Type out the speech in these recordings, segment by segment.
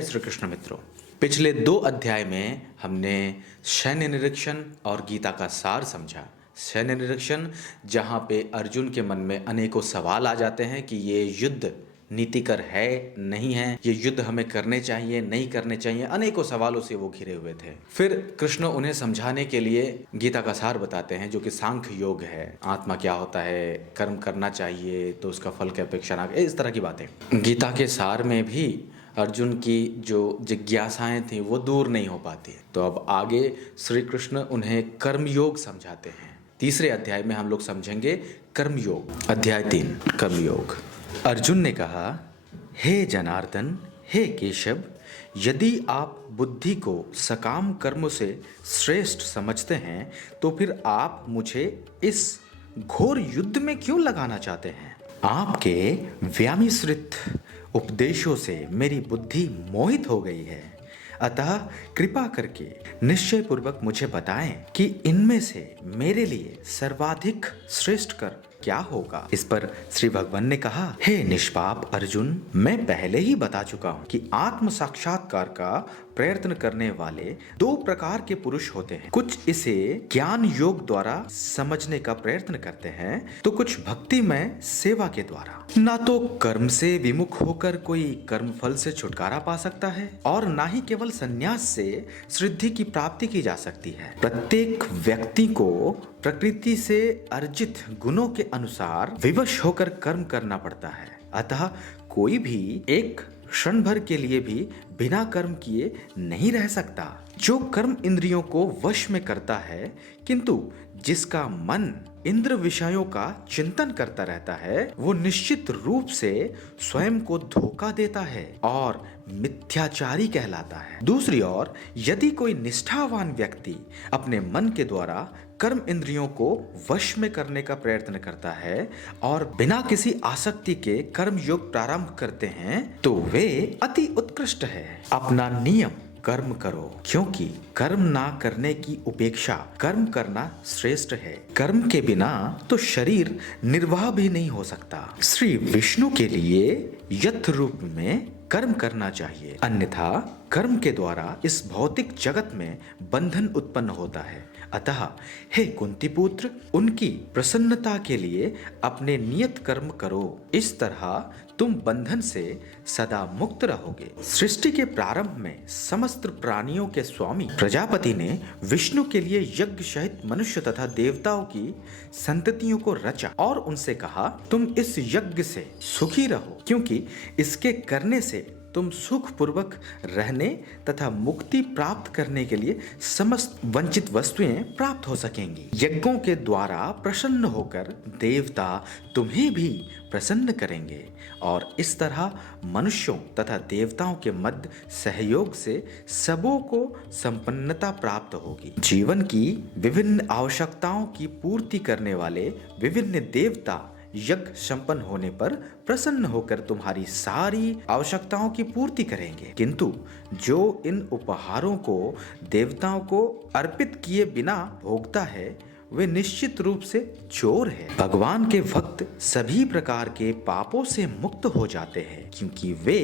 जय श्री कृष्ण मित्रों। पिछले 2 अध्याय में हमने सैन्य निरीक्षण और गीता का सार समझा। सैन्य निरीक्षण जहाँ पे अर्जुन के मन में अनेकों सवाल आ जाते हैं कि ये युद्ध नीतिकर है नहीं है, ये युद्ध हमें करने चाहिए नहीं करने चाहिए, अनेकों सवालों से वो घिरे हुए थे। फिर कृष्ण उन्हें समझाने के लिए गीता का सार बताते हैं जो कि सांख्य योग है, आत्मा क्या होता है, कर्म करना चाहिए तो उसका फल की अपेक्षा ना, इस तरह की बातें। गीता के सार में भी अर्जुन की जो जिज्ञासाएं थी वो दूर नहीं हो पाती। तो अब आगे श्री कृष्ण उन्हें कर्मयोग समझाते हैं। तीसरे अध्याय में हम लोग समझेंगे कर्मयोग। अध्याय 3 कर्मयोग। अर्जुन ने कहा, हे जनार्दन, हे केशव, यदि आप बुद्धि को सकाम कर्मों से श्रेष्ठ समझते हैं तो फिर आप मुझे इस घोर युद्ध में क्यों लगाना चाहते हैं? आपके व्यामिश्रित उपदेशों से मेरी बुद्धि मोहित हो गई है, अतः कृपा करके निश्चय पूर्वक मुझे बताएं कि इनमें से मेरे लिए सर्वाधिक श्रेष्ठ कर क्या होगा। इस पर श्री भगवान ने कहा, हे निष्पाप अर्जुन, मैं पहले ही बता चुका हूँ कि आत्म साक्षात्कार का प्रयत्न करने वाले 2 प्रकार के पुरुष होते हैं। कुछ इसे ज्ञान योग द्वारा समझने का प्रयत्न करते हैं तो कुछ भक्तिमय सेवा के द्वारा। ना तो कर्म से विमुख होकर कोई कर्म फल से छुटकारा पा सकता है और ना ही केवल संन्यास से सिद्धि की प्राप्ति की जा सकती है। प्रत्येक व्यक्ति को प्रकृति से अर्जित गुणों के अनुसार विवश होकर कर्म करना पड़ता है। अतः कोई भी एक क्षण भर के लिए भी बिना कर्म किए नहीं रह सकता। जो कर्म इंद्रियों को वश में करता है किंतु जिसका मन इंद्र विषयों का चिंतन करता रहता है, वो निश्चित रूप से स्वयं को धोखा देता है और मिथ्याचारी कहलाता है। दूसरी ओर यदि कोई निष्ठावान व्यक्ति अपने मन के द्वारा कर्म इंद्रियों को वश में करने का प्रयत्न करता है और बिना किसी आसक्ति के कर्म योग प्रारंभ करते हैं तो वे अति उत्कृष्ट है। अपना नियम कर्म करो, क्योंकि कर्म ना करने की उपेक्षा कर्म करना श्रेष्ठ है। कर्म के बिना तो शरीर निर्वाह भी नहीं हो सकता। श्री विष्णु के लिए यथ रूप में कर्म करना चाहिए, अन्यथा कर्म के द्वारा इस भौतिक जगत में बंधन उत्पन्न होता है। अतः हे कुंती पुत्र, उनकी प्रसन्नता के लिए अपने नियत कर्म करो। इस तरह तुम बंधन से सदा मुक्त रहोगे। सृष्टि के प्रारंभ में समस्त प्राणियों के स्वामी प्रजापति ने विष्णु के लिए यज्ञ सहित मनुष्य तथा देवताओं की संततियों को रचा और उनसे कहा, तुम इस यज्ञ से सुखी रहो, क्योंकि इसके करने से तुम सुख पूर्वक रहने तथा मुक्ति प्राप्त करने के लिए समस्त वंचित वस्तुएं प्राप्त हो सकेंगी। यज्ञों के द्वारा प्रसन्न होकर देवता तुम्हें भी प्रसन्न करेंगे और इस तरह मनुष्यों तथा देवताओं के मध्य सहयोग से सबों को संपन्नता प्राप्त होगी। जीवन की विभिन्न आवश्यकताओं की पूर्ति करने वाले विभिन्न देवता यज्ञ संपन्न होने पर प्रसन्न होकर तुम्हारी सारी आवश्यकताओं की पूर्ति करेंगे, किंतु जो इन उपहारों को देवताओं को अर्पित किए बिना भोगता है वे निश्चित रूप से चोर है। भगवान के भक्त सभी प्रकार के पापों से मुक्त हो जाते हैं, क्योंकि वे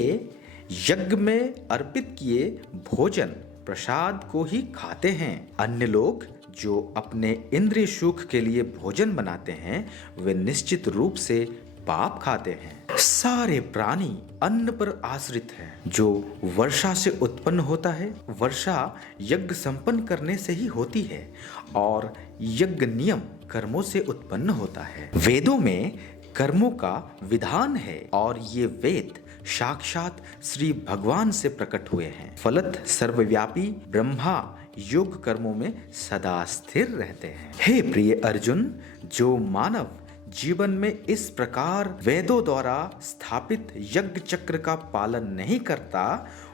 यज्ञ में अर्पित किए भोजन प्रसाद को ही खाते हैं। अन्य लोग जो अपने इंद्रिय सुख के लिए भोजन बनाते हैं वे निश्चित रूप से पाप खाते हैं। सारे प्राणी अन्न पर आश्रित हैं। जो वर्षा से उत्पन्न होता है, वर्षा यज्ञ संपन्न करने से ही होती है और यज्ञ नियम कर्मों से उत्पन्न होता है। वेदों में कर्मों का विधान है और ये वेद साक्षात श्री भगवान से प्रकट हुए हैं। फलत सर्वव्यापी ब्रह्मा योग कर्मों में सदा स्थिर रहते हैं। हे प्रिय अर्जुन, जो मानव जीवन में इस प्रकार वेदों द्वारा स्थापित यज्ञ चक्र का पालन नहीं करता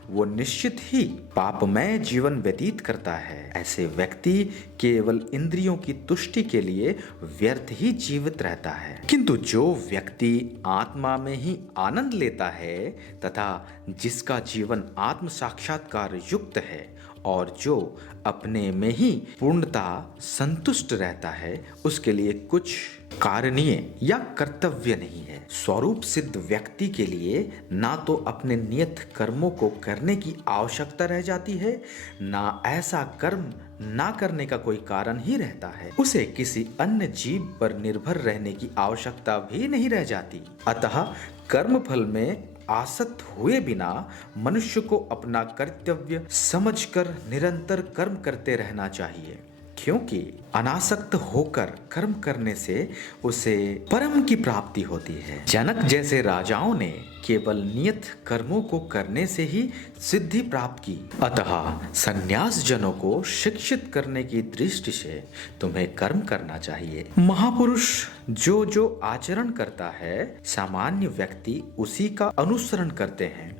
वो निश्चित ही पापमय जीवन व्यतीत करता है। ऐसे व्यक्ति केवल इंद्रियों की तुष्टि के लिए व्यर्थ ही जीवित रहता है। किंतु जो व्यक्ति आत्मा में ही आनंद लेता है तथा जिसका जीवन आत्म साक्षात्कार युक्त है और जो अपने में ही पूर्णता संतुष्ट रहता है उसके लिए कुछ कारणीय या कर्तव्य नहीं है। स्वरूप सिद्ध व्यक्ति के लिए ना तो अपने नियत कर्मों को करने की आवश्यकता रह जाती है, ना ऐसा कर्म ना करने का कोई कारण ही रहता है। उसे किसी अन्य जीव पर निर्भर रहने की आवश्यकता भी नहीं रह जाती। अतः कर्म फल में आसक्त हुए बिना मनुष्य को अपना कर्तव्य समझकर निरंतर कर्म करते रहना चाहिए, क्योंकि अनासक्त होकर कर्म करने से उसे परम की प्राप्ति होती है। जनक जैसे राजाओं ने केवल नियत कर्मों को करने से ही सिद्धि प्राप्त की। अतः संन्यास जनों को शिक्षित करने की दृष्टि से तुम्हें कर्म करना चाहिए। महापुरुष जो जो आचरण करता है सामान्य व्यक्ति उसी का अनुसरण करते हैं।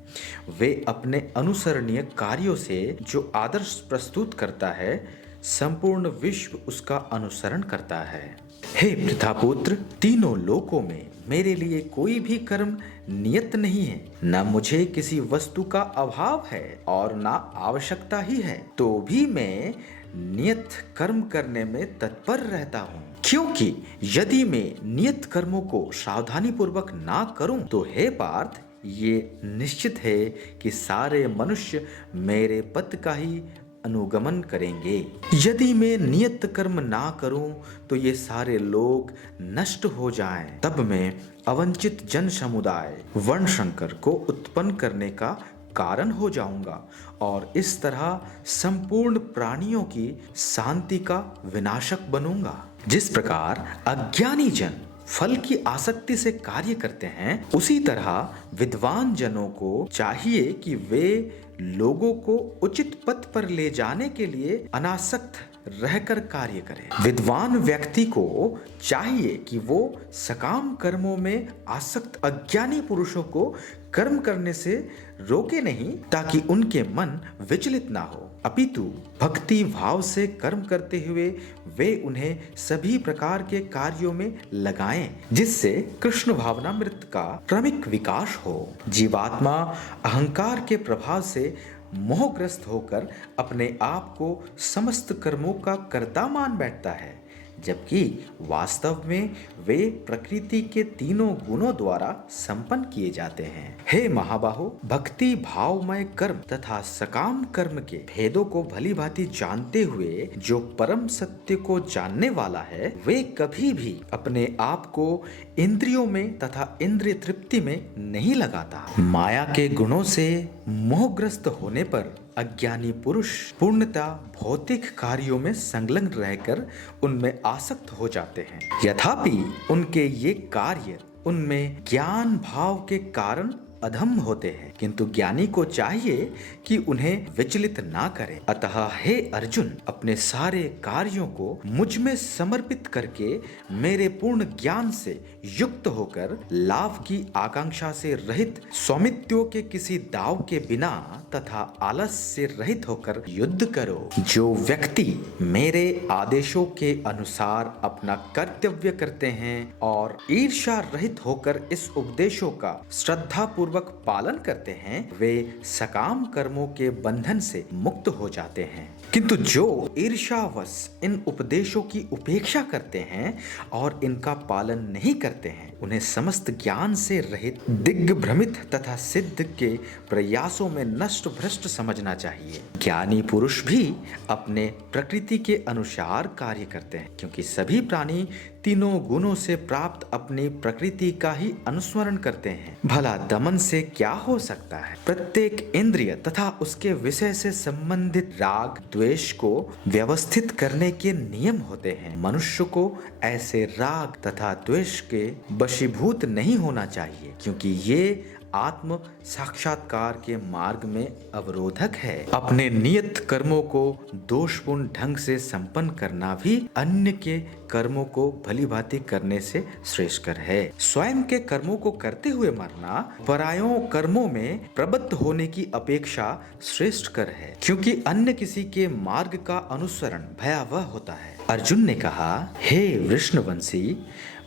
वे अपने अनुसरणीय कार्यों से जो आदर्श प्रस्तुत करता है संपूर्ण विश्व उसका अनुसरण करता है। हे प्रथापुत्र, तीनों लोकों में मेरे लिए कोई भी कर्म नियत नहीं है। न मुझे किसी वस्तु का अभाव है और न आवश्यकता ही है, तो भी मैं नियत कर्म करने में तत्पर रहता हूँ। क्योंकि यदि मैं नियत कर्मों को सावधानी पूर्वक ना करूं तो हे पार्थ, ये निश्चित है कि सारे मनुष्य मेरे पद का ही अनुगमन करेंगे। यदि मैं नियत कर्म ना करूं तो ये सारे लोग नष्ट हो जाएं। तब मैं अवंचित जन समुदाय वर्ण संकर को उत्पन्न करने का कारण हो जाऊंगा और इस तरह संपूर्ण प्राणियों की शांति का विनाशक बनूंगा। जिस प्रकार अज्ञानी जन फल की आसक्ति से कार्य करते हैं, उसी तरह विद्वान जनों को चाहिए कि वे लोगों को उचित पथ पर ले जाने के लिए अनासक्त रहकर कार्य करें। विद्वान व्यक्ति को चाहिए कि वो सकाम कर्मों में आसक्त अज्ञानी पुरुषों को कर्म करने से रोके नहीं, ताकि उनके मन विचलित ना हो, अपितु भक्ति भाव से कर्म करते हुए वे उन्हें सभी प्रकार के कार्यों में लगाएं, जिससे कृष्ण भावनामृत का क्रमिक विकास हो। जीवात्मा अहंकार के प्रभाव से मोहग्रस्त होकर अपने आप को समस्त कर्मों का कर्ता मान बैठता है, जबकि वास्तव में वे प्रकृति के तीनों गुणों द्वारा संपन्न किए जाते हैं। हे महाबाहो, भक्ति भावमय कर्म तथा सकाम कर्म के भेदों को भली भांति जानते हुए जो परम सत्य को जानने वाला है, वे कभी भी अपने आप को इंद्रियों में तथा इंद्रिय तृप्ति में नहीं लगाता। माया के गुणों से मोहग्रस्त होने पर अज्ञानी पुरुष पूर्णतः भौतिक कार्यों में संलग्न रहकर उनमें आसक्त हो जाते हैं। यद्यपि उनके ये कार्य उनमें ज्ञान भाव के कारण अधम होते हैं, किंतु ज्ञानी को चाहिए कि उन्हें विचलित ना करे। अतः हे अर्जुन, अपने सारे कार्यों को मुझ में समर्पित करके मेरे पूर्ण ज्ञान से युक्त होकर लाभ की आकांक्षा से रहित, स्वामित्व के किसी दाव के बिना तथा आलस से रहित होकर युद्ध करो। जो व्यक्ति मेरे आदेशों के अनुसार अपना कर्तव्य करते हैं और ईर्ष्या रहित होकर इस उपदेशों का श्रद्धा पूर्वक पालन करते हैं, वे सकाम कर्मों के बंधन से मुक्त हो जाते हैं। किंतु जो ईर्ष्यावश इन उपदेशों की उपेक्षा करते हैं और इनका पालन नहीं करते हैं, उन्हें समस्त ज्ञान से रहित, दिग्भ्रमित तथा सिद्ध के प्रयासों में नष्ट भ्रष्ट समझना चाहिए। ज्ञानी पुरुष भी अपने प्रकृति के अनुसार कार्य करते हैं, क्योंकि सभी प्राणी तीनों गुणों से प्राप्त अपनी प्रकृति का ही अनुस्मरण करते हैं। भला दमन से क्या हो सकता है? प्रत्येक इंद्रिय तथा उसके विषय से संबंधित राग द्वेष को व्यवस्थित करने के नियम होते हैं। मनुष्य को ऐसे राग तथा द्वेष के वशीभूत नहीं होना चाहिए, क्योंकि ये आत्म साक्षात्कार के मार्ग में अवरोधक है। अपने नियत कर्मों को दोषपूर्ण ढंग से संपन्न करना भी अन्य के कर्मों को भली भांति करने से श्रेष्ठकर है। स्वयं के कर्मों को करते हुए मरना परायों कर्मों में प्रबद्ध होने की अपेक्षा श्रेष्ठकर है, क्योंकि अन्य किसी के मार्ग का अनुसरण भयावह होता है। अर्जुन ने कहा, हे विष्णुवंशी,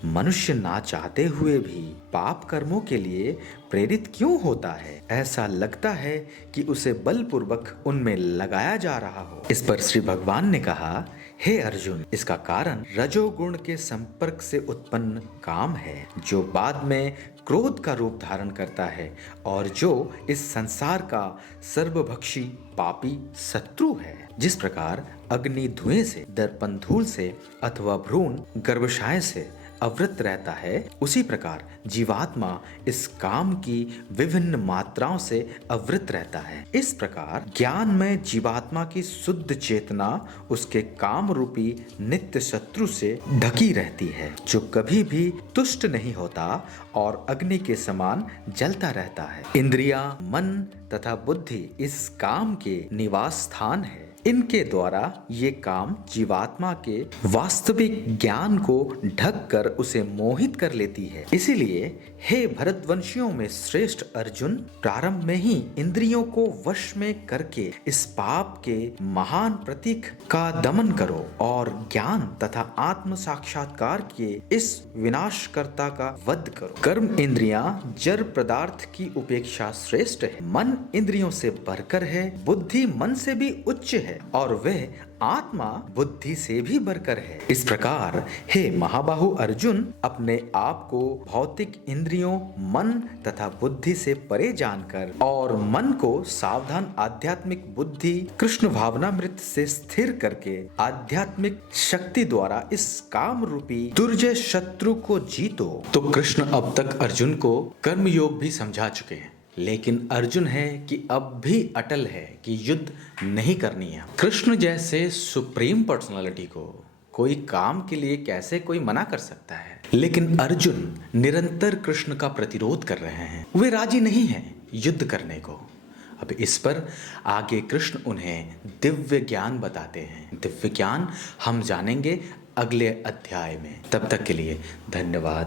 मनुष्य ना चाहते हुए भी पाप कर्मों के लिए प्रेरित क्यों होता है? ऐसा लगता है कि उसे बलपूर्वक उनमें लगाया जा रहा हो। इस पर श्री भगवान ने कहा, हे अर्जुन, इसका कारण रजोगुण के संपर्क से उत्पन्न काम है, जो बाद में क्रोध का रूप धारण करता है और जो इस संसार का सर्वभक्षी पापी शत्रु है। जिस प्रकार अग्नि धुएं से, दर्पण धूल से अथवा भ्रूण गर्भाशय से अवृत रहता है, उसी प्रकार जीवात्मा इस काम की विभिन्न मात्राओं से अवृत रहता है। इस प्रकार ज्ञान में जीवात्मा की शुद्ध चेतना उसके काम रूपी नित्य शत्रु से ढकी रहती है, जो कभी भी तुष्ट नहीं होता और अग्नि के समान जलता रहता है। इंद्रियां, मन तथा बुद्धि इस काम के निवास स्थान है। इनके द्वारा ये काम जीवात्मा के वास्तविक ज्ञान को ढक कर उसे मोहित कर लेती है। इसीलिए हे भरतवंशियों में श्रेष्ठ अर्जुन, प्रारंभ में ही इंद्रियों को वश में करके इस पाप के महान प्रतीक का दमन करो और ज्ञान तथा आत्म साक्षात्कार के इस विनाशकर्ता का वध करो। कर्म इंद्रियां जड़ पदार्थ की उपेक्षा श्रेष्ठ है। मन इंद्रियों से बढ़कर है, बुद्धि मन से भी उच्च है और वह आत्मा बुद्धि से भी बढ़कर है। इस प्रकार हे महाबाहु अर्जुन, अपने आप को भौतिक इंद्रियों, मन तथा बुद्धि से परे जानकर और मन को सावधान आध्यात्मिक बुद्धि कृष्ण भावनामृत से स्थिर करके आध्यात्मिक शक्ति द्वारा इस काम रूपी दुर्जय शत्रु को जीतो। तो कृष्ण अब तक अर्जुन को कर्म योग भी समझा चुके हैं, लेकिन अर्जुन है कि अब भी अटल है कि युद्ध नहीं करनी है। कृष्ण जैसे सुप्रीम पर्सनालिटी को कोई काम के लिए कैसे कोई मना कर सकता है? लेकिन अर्जुन निरंतर कृष्ण का प्रतिरोध कर रहे हैं, वे राजी नहीं हैं युद्ध करने को। अब इस पर आगे कृष्ण उन्हें दिव्य ज्ञान बताते हैं। दिव्य ज्ञान हम जानेंगे अगले अध्याय में। तब तक के लिए धन्यवाद।